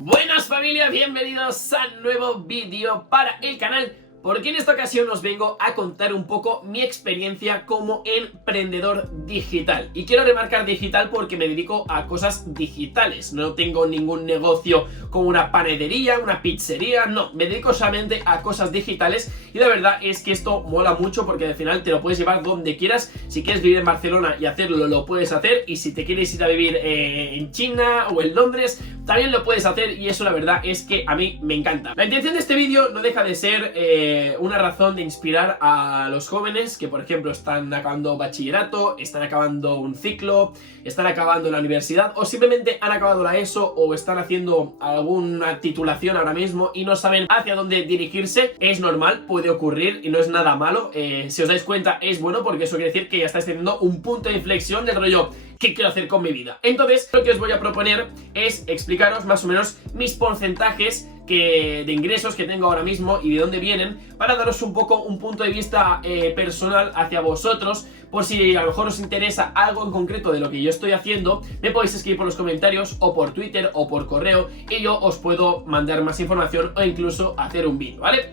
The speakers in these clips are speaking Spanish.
Buenas familia, bienvenidos a nuevo vídeo para el canal, porque en esta ocasión os vengo a contar un poco mi experiencia como emprendedor digital. Y quiero remarcar digital porque me dedico a cosas digitales, no tengo ningún negocio como una panadería, una pizzería, no, me dedico solamente a cosas digitales. Y la verdad es que esto mola mucho porque al final te lo puedes llevar donde quieras. Si quieres vivir en Barcelona y hacerlo, lo puedes hacer, y si te quieres ir a vivir en China o en Londres, también lo puedes hacer, y eso la verdad es que a mí me encanta. La intención de este vídeo no deja de ser una razón de inspirar a los jóvenes que, por ejemplo, están acabando bachillerato, están acabando un ciclo, están acabando la universidad, o simplemente han acabado la ESO o están haciendo alguna titulación ahora mismo y no saben hacia dónde dirigirse. Es normal, puede ocurrir y no es nada malo. Si os dais cuenta, es bueno, porque eso quiere decir que ya estáis teniendo un punto de inflexión del rollo: ¿qué quiero hacer con mi vida? Entonces, lo que os voy a proponer es explicaros más o menos mis porcentajes de ingresos que tengo ahora mismo y de dónde vienen, para daros un poco un punto de vista personal hacia vosotros. Por si a lo mejor os interesa algo en concreto de lo que yo estoy haciendo, me podéis escribir por los comentarios o por Twitter o por correo, y yo os puedo mandar más información o incluso hacer un vídeo, ¿vale?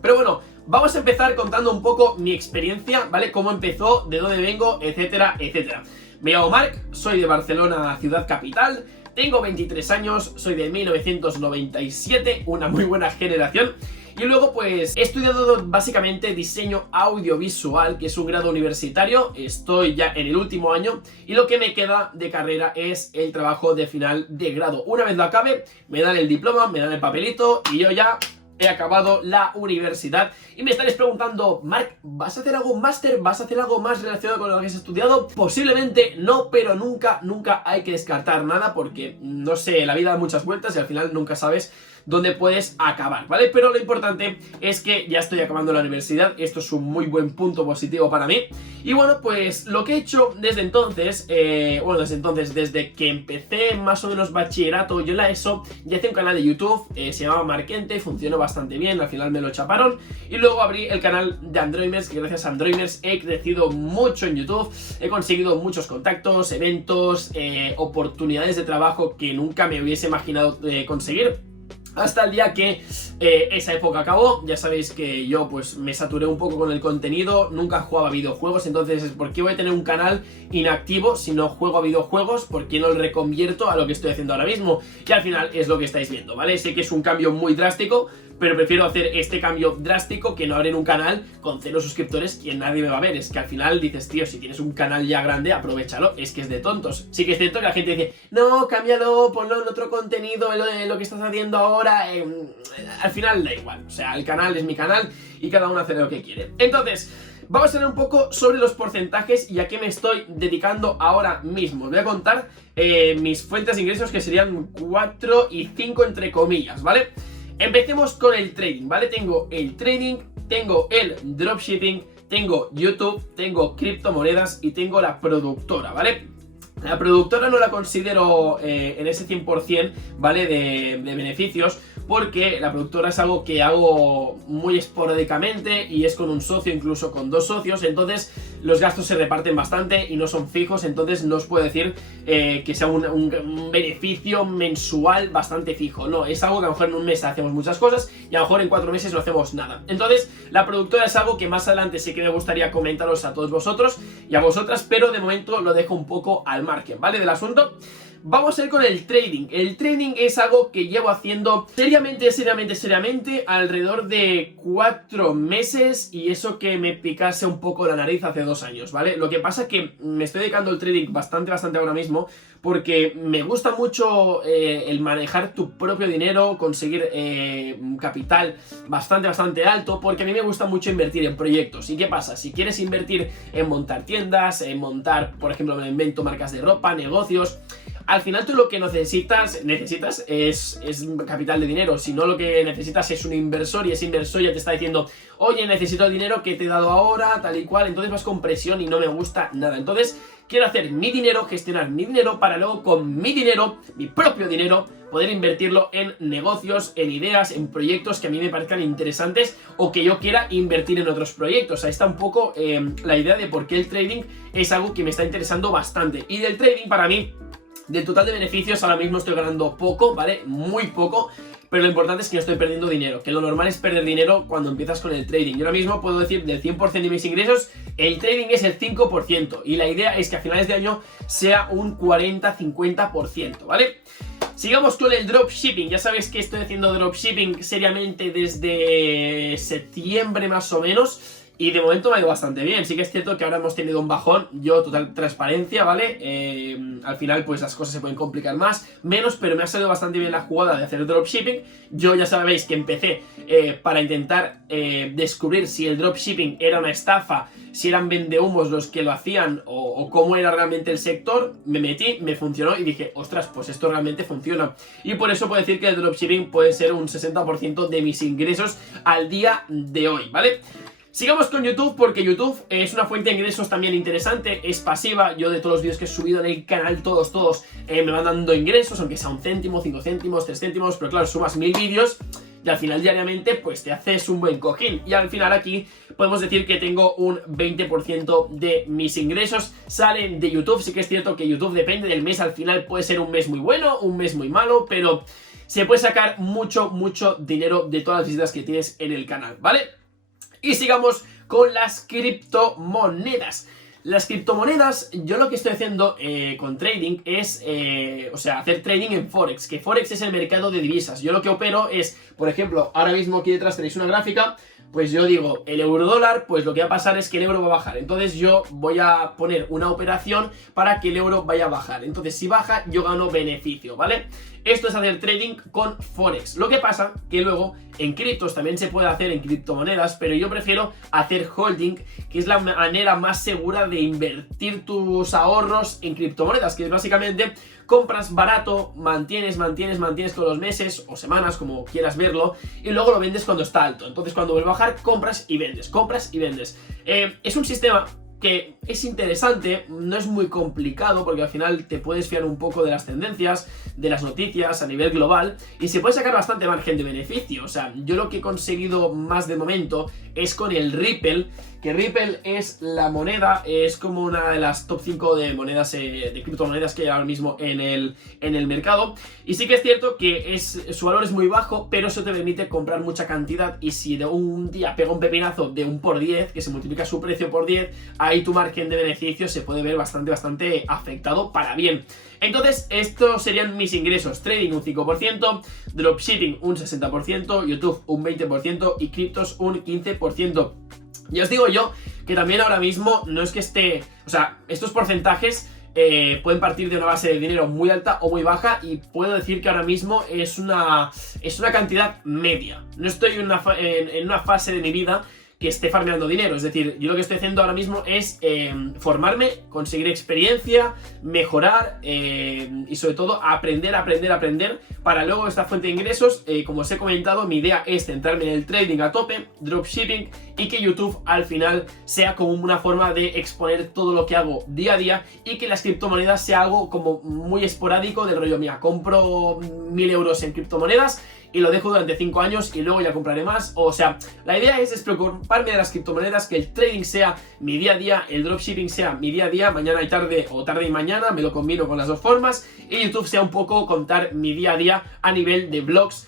Pero bueno, vamos a empezar contando un poco mi experiencia, ¿vale? Cómo empezó, de dónde vengo, etcétera, etcétera. Me llamo Marc, soy de Barcelona, ciudad capital, tengo 23 años, soy de 1997, una muy buena generación. Y luego pues he estudiado básicamente diseño audiovisual, que es un grado universitario. Estoy ya en el último año y lo que me queda de carrera es el trabajo de final de grado. Una vez lo acabe, me dan el diploma, me dan el papelito y yo ya he acabado la universidad. Y me estaréis preguntando: Marc, ¿vas a hacer algún máster? ¿Vas a hacer algo más relacionado con lo que has estudiado? Posiblemente no, pero nunca hay que descartar nada, porque no sé, la vida da muchas vueltas y al final nunca sabes dónde puedes acabar, ¿vale? Pero lo importante es que ya estoy acabando la universidad. Esto es un muy buen punto positivo para mí. Y bueno, pues lo que he hecho desde entonces, desde que empecé más o menos bachillerato, yo la ESO, ya hice un canal de YouTube, se llamaba Marquente, funcionó bastante bien, al final me lo chaparon. Y luego abrí el canal de Androimers, que gracias a Androimers he crecido mucho en YouTube, he conseguido muchos contactos, eventos, oportunidades de trabajo que nunca me hubiese imaginado conseguir. Hasta el día que esa época acabó. Ya sabéis que yo pues me saturé un poco con el contenido, nunca jugaba a videojuegos, entonces ¿por qué voy a tener un canal inactivo si no juego a videojuegos? ¿Por qué no lo reconvierto a lo que estoy haciendo ahora mismo? Y al final es lo que estáis viendo, ¿vale? Sé que es un cambio muy drástico, pero prefiero hacer este cambio drástico que no abrir un canal con 0 suscriptores que nadie me va a ver. Es que al final dices, tío, si tienes un canal ya grande, aprovéchalo. Es que es de tontos. Sí que es cierto que la gente dice, no, cámbialo, ponlo en otro contenido, lo que estás haciendo ahora. Al final da igual. O sea, el canal es mi canal y cada uno hace lo que quiere. Entonces, vamos a hablar un poco sobre los porcentajes y a qué me estoy dedicando ahora mismo. Os voy a contar mis fuentes de ingresos, que serían 4 y 5 entre comillas, ¿vale? Empecemos con el trading, ¿vale? Tengo el trading, tengo el dropshipping, tengo YouTube, tengo criptomonedas y tengo la productora, ¿vale? La productora no la considero en ese 100%, ¿vale? De beneficios, porque la productora es algo que hago muy esporádicamente y es con un socio, incluso con 2 socios, entonces los gastos se reparten bastante y no son fijos, entonces no os puedo decir que sea un beneficio mensual bastante fijo, no, es algo que a lo mejor en un mes hacemos muchas cosas y a lo mejor en 4 meses no hacemos nada. Entonces la productora es algo que más adelante sí que me gustaría comentaros a todos vosotros y a vosotras, pero de momento lo dejo un poco al margen, ¿vale? Del asunto. Vamos a ir con el trading. El trading es algo que llevo haciendo seriamente alrededor de 4 meses, y eso que me picase un poco la nariz hace 2 años, ¿vale? Lo que pasa es que me estoy dedicando al trading bastante ahora mismo, porque me gusta mucho el manejar tu propio dinero, conseguir un capital bastante alto, porque a mí me gusta mucho invertir en proyectos. ¿Y qué pasa? Si quieres invertir en montar tiendas, en montar, por ejemplo, me invento marcas de ropa, negocios, al final tú lo que necesitas es capital de dinero. Si no, lo que necesitas es un inversor, y ese inversor ya te está diciendo, oye, necesito el dinero que te he dado ahora, tal y cual. Entonces vas con presión y no me gusta nada. Entonces quiero hacer mi dinero, gestionar mi dinero, para luego con mi dinero, mi propio dinero, poder invertirlo en negocios, en ideas, en proyectos que a mí me parezcan interesantes o que yo quiera invertir en otros proyectos. Ahí está un poco la idea de por qué el trading es algo que me está interesando bastante. Y del trading, para mí, Del total de beneficios ahora mismo estoy ganando poco, ¿vale? Muy poco. Pero lo importante es que no estoy perdiendo dinero, que lo normal es perder dinero cuando empiezas con el trading. Yo ahora mismo puedo decir del 100% de mis ingresos, el trading es el 5%. Y la idea es que a finales de año sea un 40-50%, ¿vale? Sigamos con el dropshipping. Ya sabéis que estoy haciendo dropshipping seriamente desde septiembre más o menos. Y de momento me ha ido bastante bien. Sí que es cierto que ahora hemos tenido un bajón. Yo, total transparencia, ¿vale? Al final, pues las cosas se pueden complicar menos, pero me ha salido bastante bien la jugada de hacer dropshipping. Yo ya sabéis que empecé para intentar descubrir si el dropshipping era una estafa, si eran vendehumos los que lo hacían o cómo era realmente el sector. Me metí, me funcionó y dije, ostras, pues esto realmente funciona. Y por eso puedo decir que el dropshipping puede ser un 60% de mis ingresos al día de hoy, ¿vale? Sigamos con YouTube, porque YouTube es una fuente de ingresos también interesante, es pasiva. Yo de todos los vídeos que he subido en el canal, todos me van dando ingresos, aunque sea 1 céntimo, 5 céntimos, 3 céntimos, pero claro, sumas 1000 vídeos y al final diariamente pues te haces un buen cojín. Y al final aquí podemos decir que tengo un 20% de mis ingresos salen de YouTube. Sí que es cierto que YouTube depende del mes, al final puede ser un mes muy bueno, un mes muy malo, pero se puede sacar mucho dinero de todas las visitas que tienes en el canal, ¿vale? Y sigamos con las criptomonedas. Las criptomonedas, yo lo que estoy haciendo con trading es, hacer trading en Forex, que Forex es el mercado de divisas. Yo lo que opero es, por ejemplo, ahora mismo aquí detrás tenéis una gráfica, pues yo digo, el euro dólar, pues lo que va a pasar es que el euro va a bajar. Entonces yo voy a poner una operación para que el euro vaya a bajar. Entonces si baja, yo gano beneficio, ¿vale? Esto es hacer trading con Forex. Lo que pasa que luego en criptos también se puede hacer en criptomonedas, pero yo prefiero hacer holding, que es la manera más segura de invertir tus ahorros en criptomonedas, que es básicamente compras barato, mantienes todos los meses o semanas, como quieras verlo, y luego lo vendes cuando está alto. Entonces cuando vuelve a bajar, compras y vendes. Es un sistema que es interesante, no es muy complicado porque al final te puedes fiar un poco de las tendencias, de las noticias a nivel global y se puede sacar bastante margen de beneficio. O sea, yo lo que he conseguido más de momento es con el Ripple, que Ripple es la moneda, es como una de las top 5 de monedas, de criptomonedas que hay ahora mismo en el mercado. Y sí que es cierto que su valor es muy bajo, pero eso te permite comprar mucha cantidad y si de un día pega un pepinazo de 1 por 10, que se multiplica su precio por 10, ahí tu margen de beneficio se puede ver bastante afectado para bien. Entonces, estos serían mis ingresos: trading un 5%, dropshipping un 60%, YouTube un 20% y criptos un 15%. Ya os digo yo que también ahora mismo no es que esté... O sea, estos porcentajes pueden partir de una base de dinero muy alta o muy baja y puedo decir que ahora mismo es una cantidad media. No estoy en una fase de mi vida que esté farmeando dinero. Es decir, yo lo que estoy haciendo ahora mismo es formarme, conseguir experiencia, mejorar y sobre todo aprender para luego esta fuente de ingresos. Como os he comentado, mi idea es centrarme en el trading a tope, dropshipping y que YouTube al final sea como una forma de exponer todo lo que hago día a día y que las criptomonedas sea algo como muy esporádico del rollo, mira, compro 1000 euros en criptomonedas y lo dejo durante 5 años y luego ya compraré más. O sea, la idea es despreocuparme de las criptomonedas, que el trading sea mi día a día, el dropshipping sea mi día a día, mañana y tarde o tarde y mañana, me lo combino con las dos formas, y YouTube sea un poco contar mi día a día a nivel de vlogs,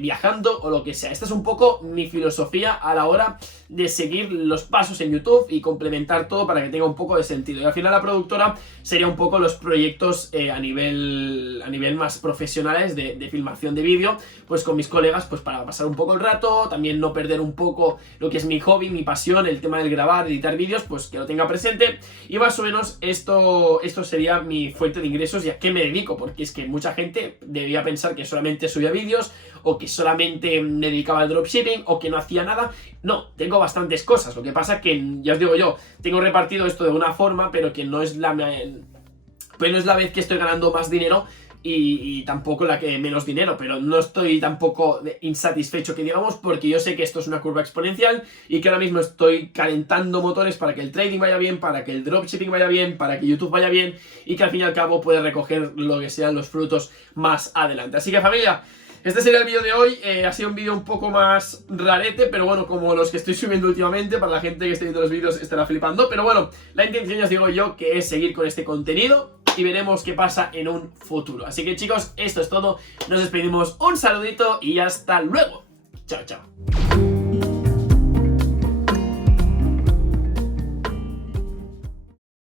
viajando o lo que sea. Esta es un poco mi filosofía a la hora de seguir los pasos en YouTube y complementar todo para que tenga un poco de sentido. Y al final la productora sería un poco los proyectos a nivel más profesionales de filmación de vídeo, pues con mis colegas, pues para pasar un poco el rato, también no perder un poco lo que es mi hobby, mi pasión, el tema del grabar, editar vídeos, pues que lo tenga presente. Y más o menos esto sería mi fuente de ingresos y a qué me dedico, porque es que mucha gente debía pensar que solamente subía vídeos o que solamente me dedicaba al dropshipping o que no hacía nada. No, tengo bastantes cosas. Lo que pasa que, ya os digo yo, tengo repartido esto de una forma, pero que no es la vez que estoy ganando más dinero y tampoco la que menos dinero, pero no estoy tampoco insatisfecho, que digamos, porque yo sé que esto es una curva exponencial y que ahora mismo estoy calentando motores para que el trading vaya bien, para que el dropshipping vaya bien, para que YouTube vaya bien y que al fin y al cabo pueda recoger lo que sean los frutos más adelante. Así que, familia, este sería el vídeo de hoy. Ha sido un vídeo un poco más rarete, pero bueno, como los que estoy subiendo últimamente, para la gente que esté viendo los vídeos estará flipando. Pero bueno, la intención, ya os digo yo, que es seguir con este contenido. y veremos qué pasa en un futuro. Así que chicos, esto es todo, nos despedimos, un saludito y hasta luego. Chao, chao.